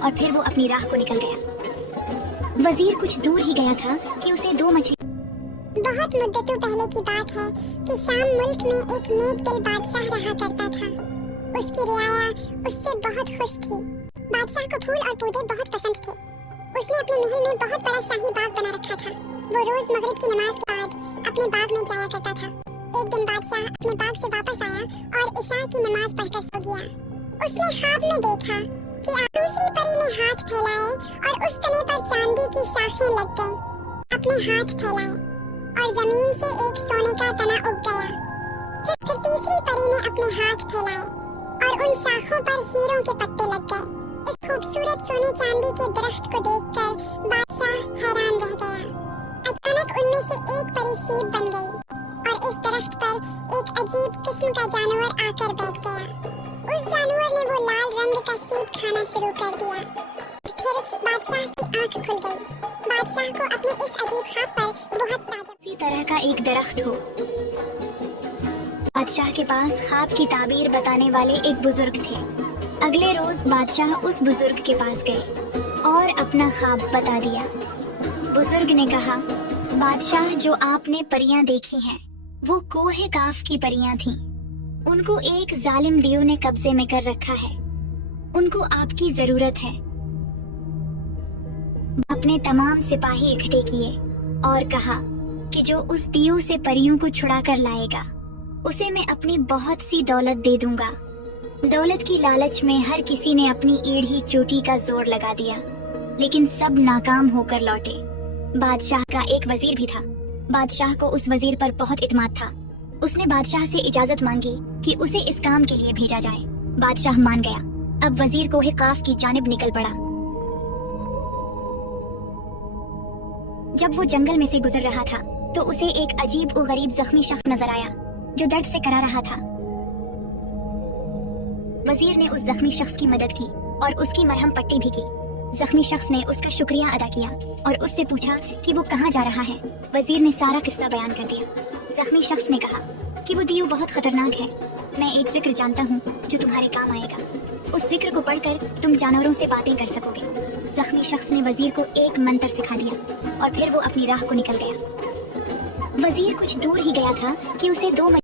और फिर वो अपनी राह को निकल गया। वजीर कुछ दूर ही गया था कि उसे 2 मछली। बहुत मुद्दतों पहले की बात है कि शाम मुल्क में एक नेक दिल बादशाह रहा करता था। उसकी रियाया उससे बहुत खुश थी। बादशाह को फूल और पौधे बहुत पसंद थे। उसने अपने महल में बहुत बड़ा शाही बाग बना रखा था। वो रोज मगरिब की नमाज के बाद अपने बाग में जाया करता था। एक दिन बादशाह अपने बाग से वापस आया और इशा की नमाज पढ़कर सो गया। उसने ख्वाब में देखा कि दूसरी परी ने हाथ फैलाए और उस तने पर चांदी की शाखें लग गईं। अपने हाथ फैलाए और जमीन से एक सोने का तना उग गया। फिर तीसरी परी ने अपने हाथ फैलाए और उन शाखों पर हीरों के पत्ते लग गए। इस खूबसूरत सोने चांदी के दरख्त को देखकर बादशाह हैरान रह गया। अचानक उनमें से एक परी सीप बन गई और इस दरख्त पर एक अजीब किस्म का जानवर आकर बैठ गया। उस जानवर ने वो लाल रंग का सीप खाना शुरू कर दिया। फिर बादशाह की आंख खुल गई। बादशाह को अपने इस अजीब ख्वाब पर बहुत ताज्जुब। इसी तरह का एक दरख्त हो। बादशाह के पास ख्वाब की ताबीर बताने वाले एक बुजुर्ग थे। अगले रोज बादशाह उस बुजुर्ग के पास गए और अपना ख्वाब बता दिया। बुजुर्ग ने कहा, बादशाह, जो आपने परियां देखी हैं वो कोहे काफ की परियां थीं। उनको एक जालिम दियो ने कब्जे में कर रखा है। उनको आपकी जरूरत है। अपने तमाम सिपाही इकट्ठे किए और कहा कि जो उस दियो से परियों को छुड़ा कर लाएगा उसे मैं अपनी बहुत सी दौलत दे दूंगा। दौलत की लालच में हर किसी ने अपनी एड़ी चोटी का जोर लगा दिया, लेकिन सब नाकाम होकर लौटे। बादशाह का एक वजीर भी था। बादशाह को उस वजीर पर बहुत इत्मीनान था। उसने बादशाह से इजाजत मांगी कि उसे इस काम के लिए भेजा जाए। बादशाह मान गया। अब वजीर कोहे काफ की जानिब निकल पड़ा। जब वो जंगल में से गुजर रहा था तो उसे एक अजीब और गरीब जख्मी शख्स नजर आया जो दर्द से करा रहा था। वजीर ने उस जख्मी शख्स की मदद की और उसकी मरहम पट्टी भी की। जख्मी शख्स ने उसका शुक्रिया अदा किया और उससे पूछा कि वो कहाँ जा रहा है। वजीर ने सारा किस्सा बयान कर दिया। जख्मी शख्स ने कहा कि वो दियो बहुत खतरनाक है। मैं एक जिक्र जानता हूँ जो तुम्हारे काम आएगा। उस जिक्र को पढ़कर तुम जानवरों से बातें कर सकोगे। जख्मी शख्स ने वजीर को एक मंत्र सिखा दिया और फिर वो अपनी राह को निकल गया। वजीर कुछ दूर ही गया था कि उसे 2